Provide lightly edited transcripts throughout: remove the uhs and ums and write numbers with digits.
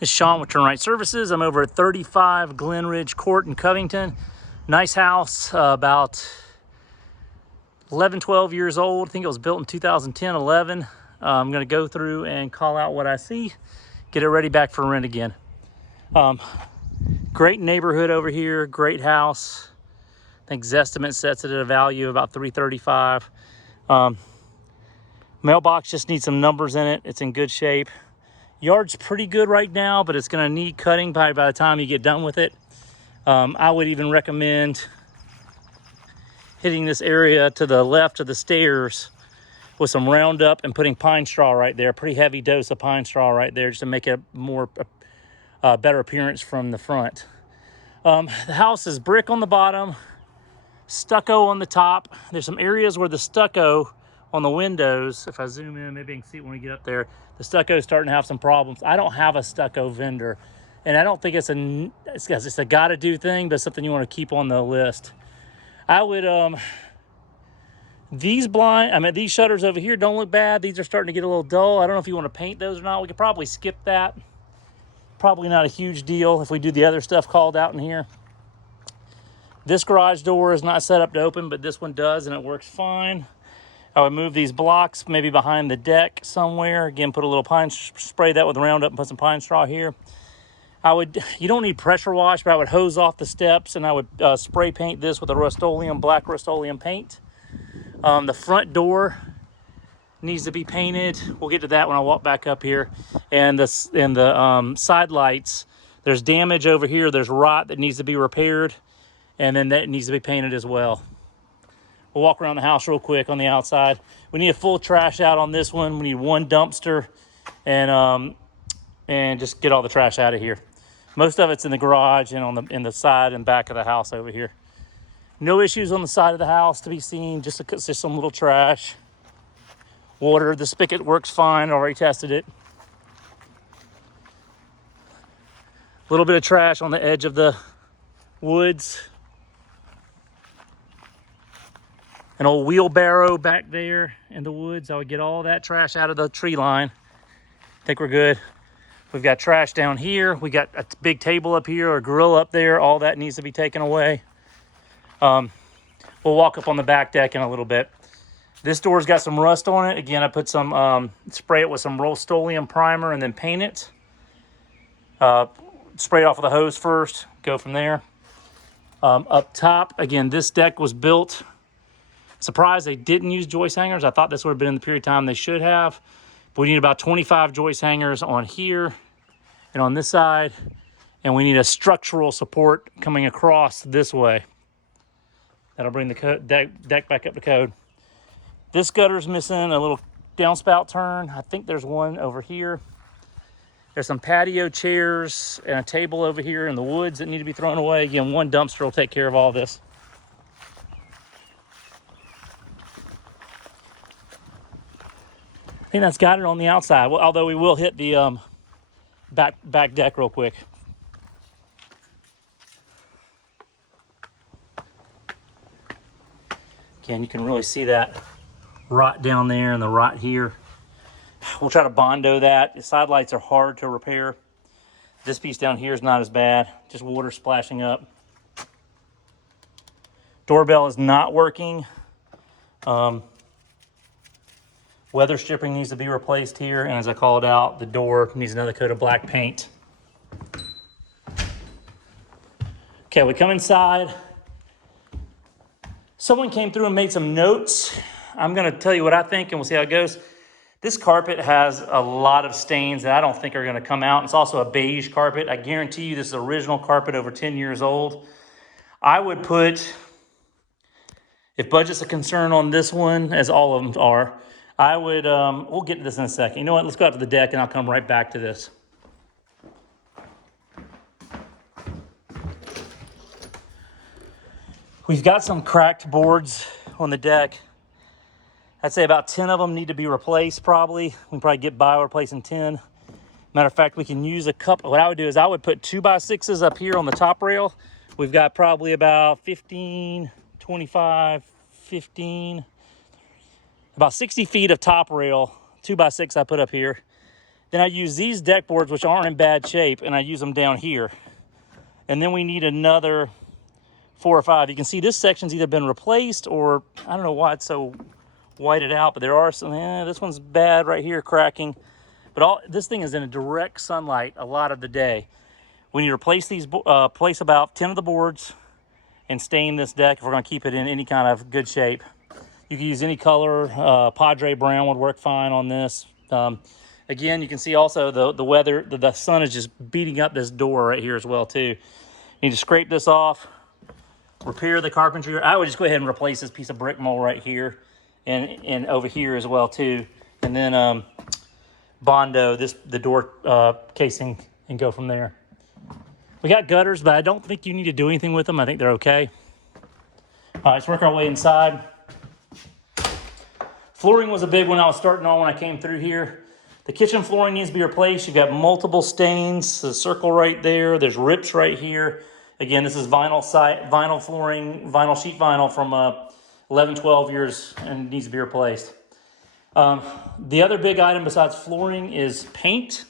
This is Sean with Turn Right Services. I'm over at 35 Glen Ridge Court in Covington. Nice house, about 11, 12 years old. I think it was built in 2010, 11. I'm gonna go through and call out what I see, get it ready back for rent again. Great neighborhood over here, great house. I think Zestimate sets it at a value of about $335. Mailbox just needs some numbers in it. It's in good shape. Yard's pretty good right now, but it's gonna need cutting by the time you get done with it. I would even recommend hitting this area to the left of the stairs with some Roundup and putting pine straw right there. Pretty heavy dose of pine straw right there just to make it more better appearance from the front. The house is brick on the bottom, stucco on the top. There's some areas where the stucco on the windows, if I zoom in, maybe I can see it when we get up there, the stucco is starting to have some problems. I don't have a stucco vendor, and I don't think it's a gotta do thing, but something you want to keep on the list. I would, these shutters over here don't look bad. These are starting to get a little dull. I don't know if you want to paint those or not. We could probably skip that. Probably not a huge deal if we do the other stuff called out in here. This garage door is not set up to open, but this one does, and it works fine. I would move these blocks maybe behind the deck somewhere. Again, put a little spray that with Roundup and put some pine straw here. You don't need pressure wash, but I would hose off the steps, and I would spray paint this with a black Rust-Oleum paint. The front door needs to be painted. We'll get to that when I walk back up here. And the side lights, there's damage over here. There's rot that needs to be repaired, and then that needs to be painted as well. We'll walk around the house real quick on the outside. We need a full trash out on this one. We need one dumpster, and just get all the trash out of here. Most of it's in the garage and in the side and back of the house over here. No issues on the side of the house to be seen, just some little trash. Water, the spigot works fine, already tested it. A little bit of trash on the edge of the woods. An old wheelbarrow back there in the woods. I would get all that trash out of the tree line. I think we're good. We've got trash down here. We got a big table up here, or a grill up there. All that needs to be taken away. We'll walk up on the back deck in a little bit. This door's got some rust on it. Again, I put some, spray it with some Rust-Oleum primer and then paint it. Spray it off with a hose first, go from there. Up top, again, this deck was built. Surprised they didn't use joist hangers. I thought this would have been in the period of time they should have. But we need about 25 joist hangers on here and on this side. And we need a structural support coming across this way. That'll bring the deck back up to code. This gutter's missing a little downspout turn. I think there's one over here. There's some patio chairs and a table over here in the woods that need to be thrown away. Again, one dumpster will take care of all this. I think that's got it on the outside, although we will hit the back deck real quick. Again, you can really see that rot down there and the rot here. We'll try to Bondo that. The side lights are hard to repair. This piece down here is not as bad, just water splashing up. Doorbell is not working. Weather stripping needs to be replaced here, and as I called out, the door needs another coat of black paint. Okay, we come inside. Someone came through and made some notes. I'm gonna tell you what I think, and we'll see how it goes. This carpet has a lot of stains that I don't think are gonna come out. It's also a beige carpet. I guarantee you this is original carpet over 10 years old. I would put, if budget's a concern on this one, as all of them are, I would, we'll get to this in a second. You know what, let's go out to the deck and I'll come right back to this. We've got some cracked boards on the deck. I'd say about 10 of them need to be replaced probably. We can probably get by replacing 10. Matter of fact, we can use a couple. What I would do is I would put 2x6s up here on the top rail. We've got probably about 15, 25, 15, about 60 feet of top rail, 2x6 I put up here. Then I use these deck boards, which aren't in bad shape, and I use them down here. And then we need another 4 or 5. You can see this section's either been replaced or I don't know why it's so whited out, but there are some, this one's bad right here, cracking. But this thing is in a direct sunlight a lot of the day. We need to replace these, place about 10 of the boards and stain this deck if we're gonna keep it in any kind of good shape. You can use any color, Padre brown would work fine on this. Again, you can see also the weather, the sun is just beating up this door right here as well too. You need to scrape this off, repair the carpentry. I would just go ahead and replace this piece of brick mold right here and over here as well too. And then Bondo the door casing and go from there. We got gutters, but I don't think you need to do anything with them. I think they're okay. All right, let's work our way inside. Flooring was a big one I was starting on when I came through here. The kitchen flooring needs to be replaced. You've got multiple stains, the circle right there. There's rips right here. Again, this is vinyl flooring, vinyl sheet vinyl from 11, 12 years and needs to be replaced. The other big item besides flooring is paint.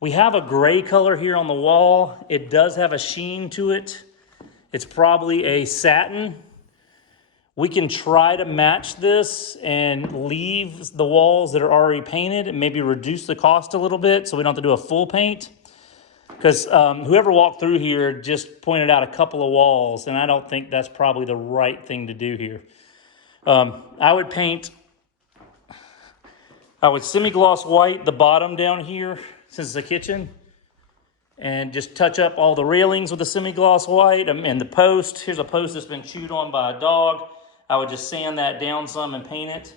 We have a gray color here on the wall. It does have a sheen to it. It's probably a satin. We can try to match this and leave the walls that are already painted and maybe reduce the cost a little bit so we don't have to do a full paint. Because whoever walked through here just pointed out a couple of walls, and I don't think that's probably the right thing to do here. I would semi-gloss white the bottom down here, since it's a kitchen, and just touch up all the railings with a semi-gloss white and the post. Here's a post that's been chewed on by a dog. I would just sand that down some and paint it.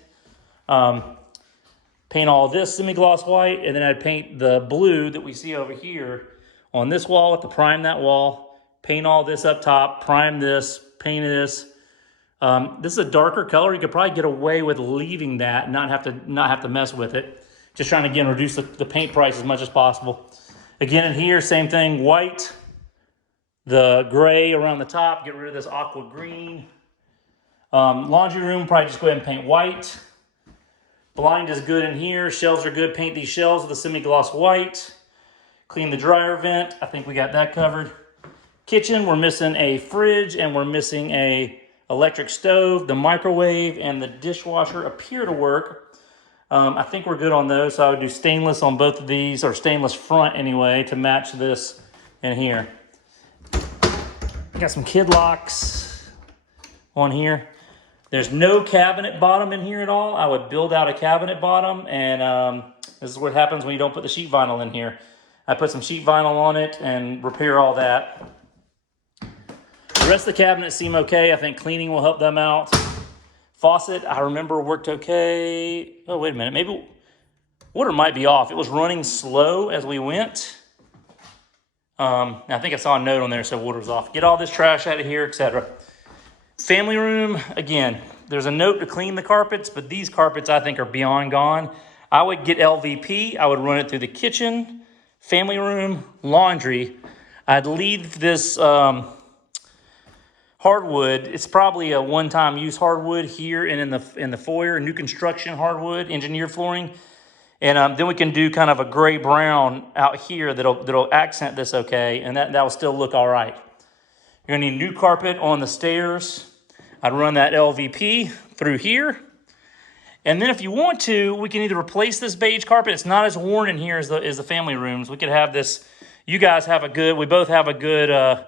Paint all this semi-gloss white, and then I'd paint the blue that we see over here on this wall to prime that wall. Paint all this up top, prime this, paint this. This is a darker color. You could probably get away with leaving that and not have to mess with it. Just trying to, again, reduce the paint price as much as possible. Again, in here, same thing, white, the gray around the top, get rid of this aqua green. Laundry room, probably just go ahead and paint white. Blind is good in here. Shelves are good. Paint these shelves with a semi-gloss white. Clean the dryer vent. I think we got that covered. Kitchen, we're missing a fridge and we're missing a electric stove. The microwave and the dishwasher appear to work. I think we're good on those. So I would do stainless on both of these, or stainless front anyway, to match this in here. Got some kid locks on here. There's no cabinet bottom in here at all. I would build out a cabinet bottom, and this is what happens when you don't put the sheet vinyl in here. I put some sheet vinyl on it and repair all that. The rest of the cabinets seem okay. I think cleaning will help them out. Faucet, I remember, worked okay. Oh, wait a minute. Maybe water might be off. It was running slow as we went. I think I saw a note on there that said water's off. Get all this trash out of here, etc. Family room, again, there's a note to clean the carpets, but these carpets I think are beyond gone. I would get LVP. I would run it through the kitchen, family room, laundry. I'd leave this hardwood. It's probably a one-time use hardwood here and in the foyer, new construction hardwood, engineered flooring. And then we can do kind of a gray brown out here that'll accent this okay, and that will still look all right. You're gonna need new carpet on the stairs. I'd run that LVP through here. And then if you want to, we can either replace this beige carpet. It's not as worn in here as the family rooms. We could have this, we both have a good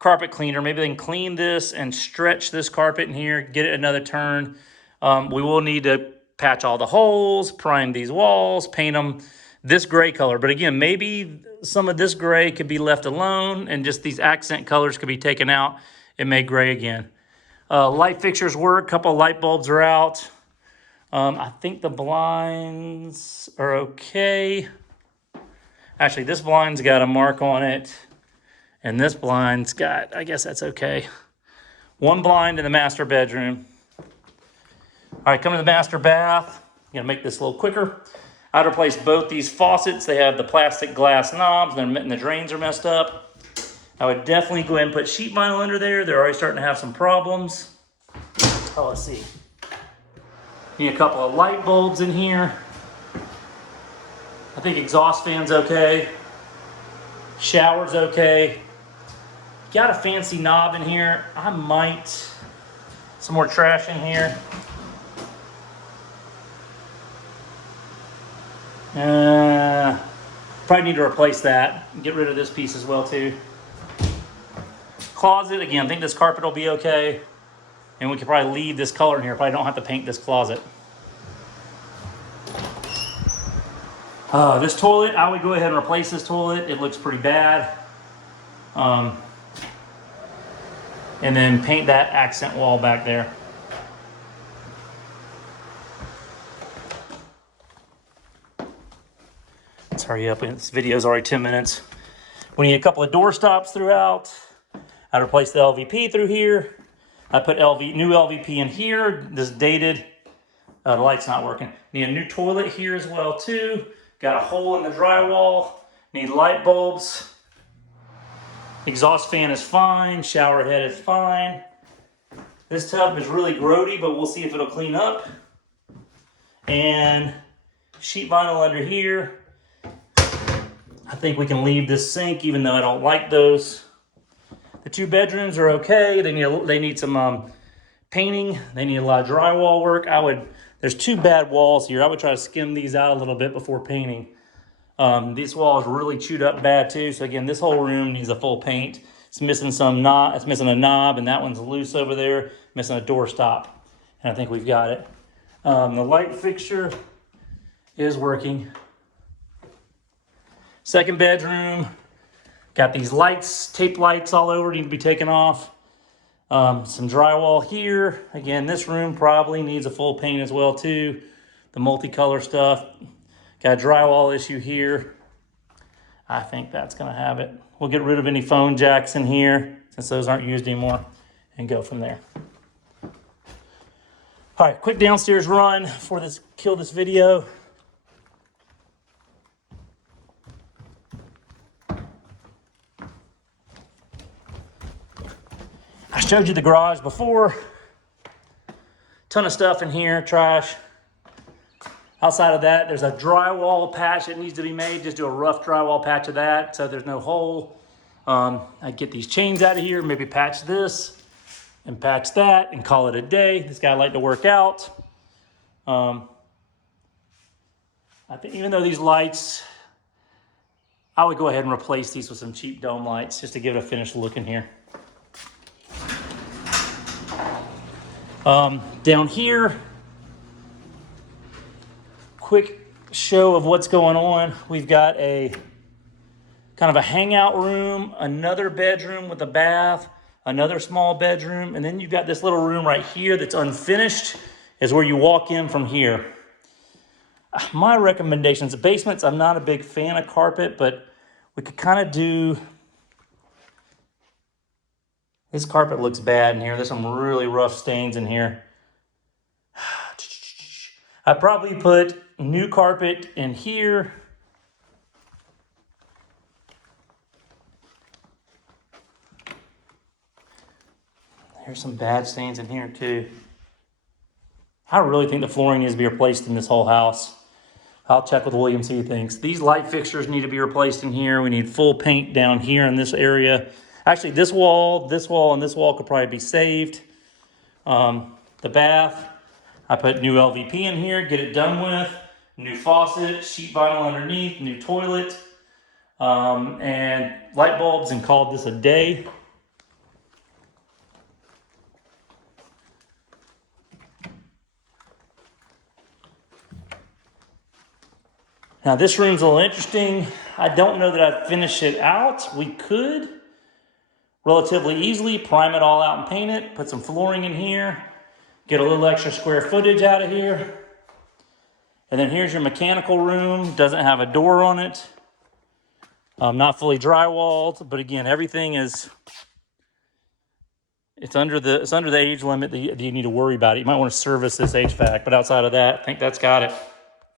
carpet cleaner. Maybe they can clean this and stretch this carpet in here, get it another turn. We will need to patch all the holes, prime these walls, paint them this gray color. But again, maybe some of this gray could be left alone and just these accent colors could be taken out and made gray again. Light fixtures work. A couple of light bulbs are out. I think the blinds are okay. Actually, this blind's got a mark on it. And this blind's got, I guess that's okay. One blind in the master bedroom. All right, come to the master bath. I'm gonna make this a little quicker. I'd replace both these faucets. They have the plastic glass knobs and the drains are messed up. I would definitely go ahead and put sheet vinyl under there. They're already starting to have some problems. Oh, let's see. Need a couple of light bulbs in here. I think exhaust fan's okay. Shower's okay. Got a fancy knob in here. I might, some more trash in here. Probably need to replace that. Get rid of this piece as well too. Closet, again, I think this carpet will be okay. And we could probably leave this color in here. Probably don't have to paint this closet. This toilet, I would go ahead and replace this toilet. It looks pretty bad. And then paint that accent wall back there. Let's hurry up. This video is already 10 minutes. We need a couple of door stops throughout. I replaced the LVP through here. I put new LVP in here. This is dated. The light's not working. Need a new toilet here as well too. Got a hole in the drywall. Need light bulbs. Exhaust fan is fine. Shower head is fine. This tub is really grody, but we'll see if it'll clean up. And sheet vinyl under here. I think we can leave this sink, even though I don't like those. The 2 bedrooms are okay. They need some painting. They need a lot of drywall work. There's 2 bad walls here. I would try to skim these out a little bit before painting. This wall is really chewed up bad too. So again, this whole room needs a full paint. It's missing it's missing a knob, and that one's loose over there. Missing a door stop, and I think we've got it. The light fixture is working. Second bedroom. Got these lights, tape lights all over, need to be taken off. Some drywall here. Again, this room probably needs a full paint as well too. The multicolor stuff. Got a drywall issue here. I think that's gonna have it. We'll get rid of any phone jacks in here since those aren't used anymore and go from there. All right, quick downstairs run before kill this video. I showed you the garage before. Ton of stuff in here, trash. Outside of that, there's a drywall patch that needs to be made. Just do a rough drywall patch of that so there's no hole. I get these chains out of here, maybe patch this and patch that and call it a day. This guy liked to work out. I think even though these lights, I would go ahead and replace these with some cheap dome lights just to give it a finished look in here. Down here, quick show of what's going on. We've got a kind of a hangout room, another bedroom with a bath, another small bedroom, and then you've got this little room right here that's unfinished, is where you walk in from here. My recommendations, the basements, I'm not a big fan of carpet, but we could kind of do, this carpet looks bad in here. There's some really rough stains in here. I'd probably put new carpet in here. There's some bad stains in here too. I really think the flooring needs to be replaced in this whole house. I'll check with William, see what he thinks. These light fixtures need to be replaced in here. We need full paint down here in this area. Actually, this wall, and this wall could probably be saved. The bath, I put new LVP in here, get it done with. New faucet, sheet vinyl underneath, new toilet, and light bulbs, and called this a day. Now this room's a little interesting. I don't know that I'd finish it out. We could relatively easily prime it all out and paint it, put some flooring in here, get a little extra square footage out of here. And then here's your mechanical room. Doesn't have a door on it. Not fully drywalled, but again, everything is, it's under the age limit that you need to worry about it. You might want to service this HVAC, but outside of that, I think that's got it.